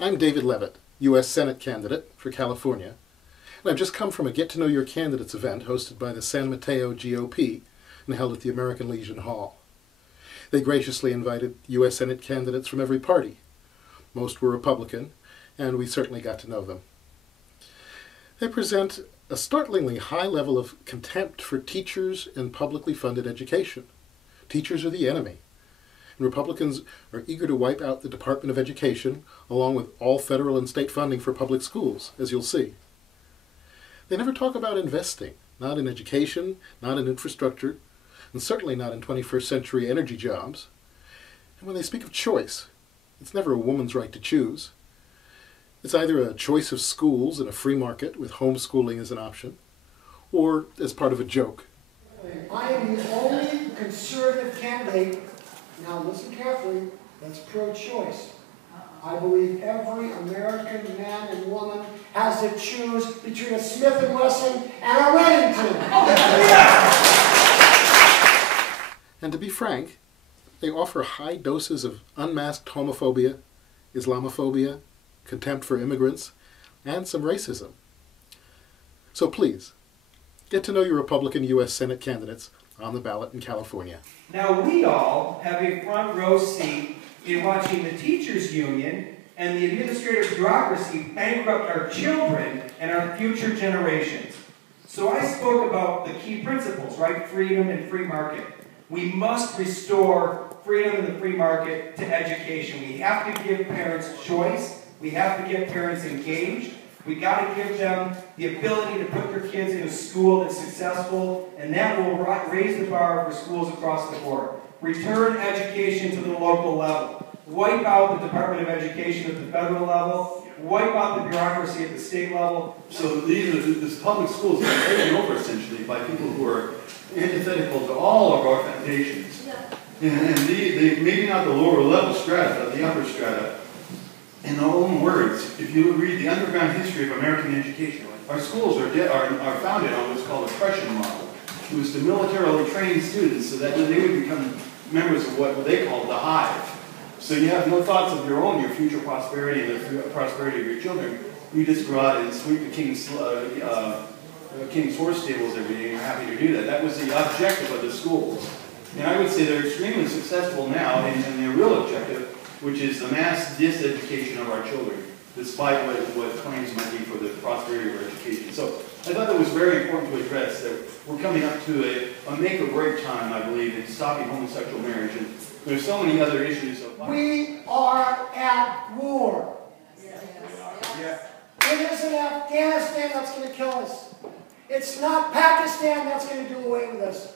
I'm David Levitt, U.S. Senate candidate for California, and I've just come from a Get to Know Your Candidates event hosted by the San Mateo GOP and held at the American Legion Hall. They graciously invited U.S. Senate candidates from every party. Most were Republican, and we certainly got to know them. They present a startlingly high level of contempt for teachers and publicly funded education. Teachers are the enemy. And Republicans are eager to wipe out the Department of Education, along with all federal and state funding for public schools, as you'll see. They never talk about investing, not in education, not in infrastructure, and certainly not in 21st century energy jobs. And when they speak of choice, it's never a woman's right to choose. It's either a choice of schools in a free market with homeschooling as an option, or as part of a joke. I am the only conservative candidate, now listen carefully, that's pro-choice. I believe every American man and woman has to choose between a Smith & Wesson and a Remington. And to be frank, they offer high doses of unmasked homophobia, Islamophobia, contempt for immigrants, and some racism. So please, get to know your Republican U.S. Senate candidates on the ballot in California. Now we all have a front row seat in watching the teachers union and the administrative bureaucracy bankrupt our children and our future generations. So I spoke about the key principles, right? Freedom and free market. We must restore freedom in the free market to education. We have to give parents choice. We have to get parents engaged. We got to give them the ability to put their kids in a school that's successful, and that will raise the bar for schools across the board. Return education to the local level. Wipe out the Department of Education at the federal level. Wipe out the bureaucracy at the state level. So these public schools are taken over essentially by people who are antithetical to all of our foundations. And maybe not the lower level strata, but the upper strata. In their own words, if you read the underground history of American education, our schools are founded on what's called a Prussian model. It was to militarily train students so that they would become members of what they call the hive. So you have no thoughts of your own, your future prosperity and the prosperity of your children. You just go out and sweep the king's horse stables every day, and you're happy to do that. That was the objective of the schools. And I would say they're extremely successful now in their real objective, which is the mass diseducation of our children, despite what claims might be for the prosperity of our education. So I thought that was very important to address, that we're coming up to a make or break time, I believe, in stopping homosexual marriage. And there's so many other issues. We are at war. Yeah. It isn't Afghanistan that's going to kill us. It's not Pakistan that's going to do away with us.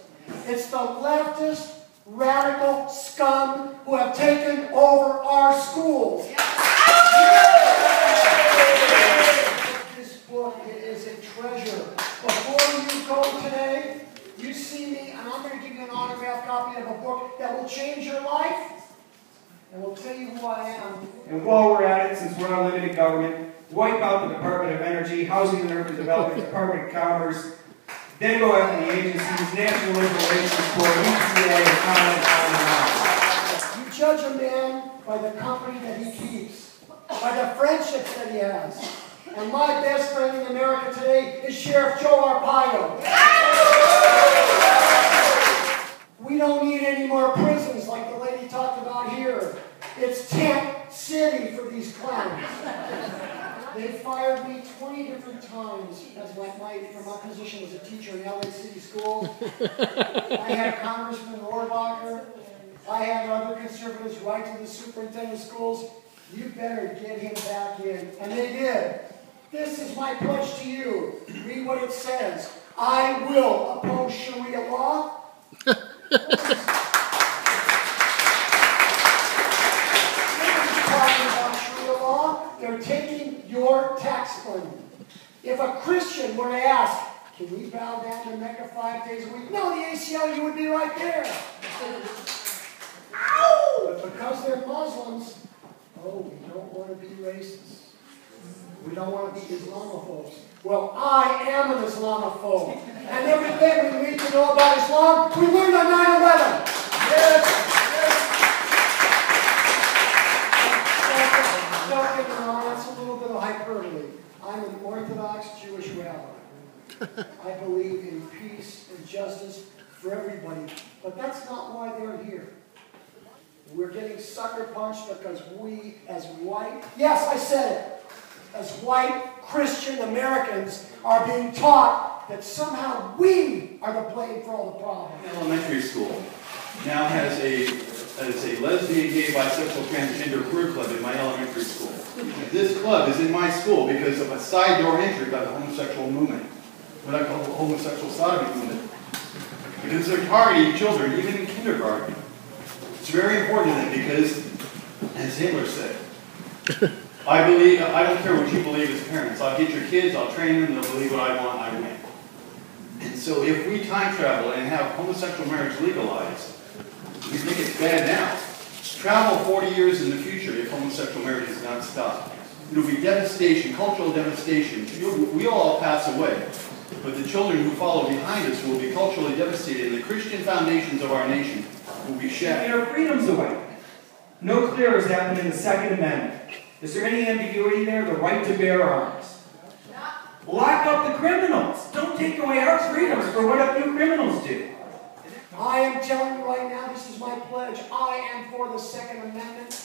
It's the leftist, radical scum who have taken over our schools. This book, it is a treasure. Before you go today, you see me, and I'm going to give you an autographed copy of a book that will change your life and will tell you who I am. And while we're at it, since we're on limited government, wipe out the Department of Energy, Housing and Urban Development, Department of Commerce, then go after the agencies, National Labor Relations Board, EPA, and on. You judge a man by the company that he keeps, by the friendships that he has. And my best friend in America today is Sheriff Joe Arpaio. We don't need any more prisons like the lady talked about here. It's Tent City for these clowns. They fired me 20 different times from my position as a teacher in LA City Schools. I had Congressman Rohrbacher. I had other conservatives write to the superintendent of schools. You better get him back in. And they did. This is my pledge to you. Read what it says. I will oppose Sharia law. They're taking your tax money. If a Christian were to ask, can we bow down to Mecca 5 days a week? No, the ACLU would be right there. But because they're Muslims, oh, we don't want to be racist. We don't want to be Islamophobes. Well, I am an Islamophobe. And everything we need to know about Islam, we learned on 9/11. Yes, yes. Don't get me wrong. blacks, Jewish, whatever. I believe in peace and justice for everybody, but that's not why they're here. We're getting sucker punched because we, as white, yes, I said it, as white Christian Americans are being taught that somehow we are the blame for all the problems. Elementary school now has a lesbian, gay, bisexual, transgender queer club in my elementary school. This club is in my school because of a side door entry by the homosexual movement, what I call the homosexual sodomy movement. Because they're targeting children, even in kindergarten. It's very important to them because, as Hitler said, I don't care what you believe as parents. I'll get your kids, I'll train them, they'll believe what I want, I win. And so if we time travel and have homosexual marriage legalized, we think it's bad now. Travel 40 years in the future if homosexual marriage is not stopped. It'll be devastation, cultural devastation. We'll all pass away. But the children who follow behind us will be culturally devastated, and the Christian foundations of our nation will be shattered. Taking our freedoms away. No clearer has happened in the Second Amendment. Is there any ambiguity there? The right to bear arms. Lock up the criminals. Don't take away our freedoms for what new criminals do. I am telling you right now, this is my pledge. I am for the Second Amendment.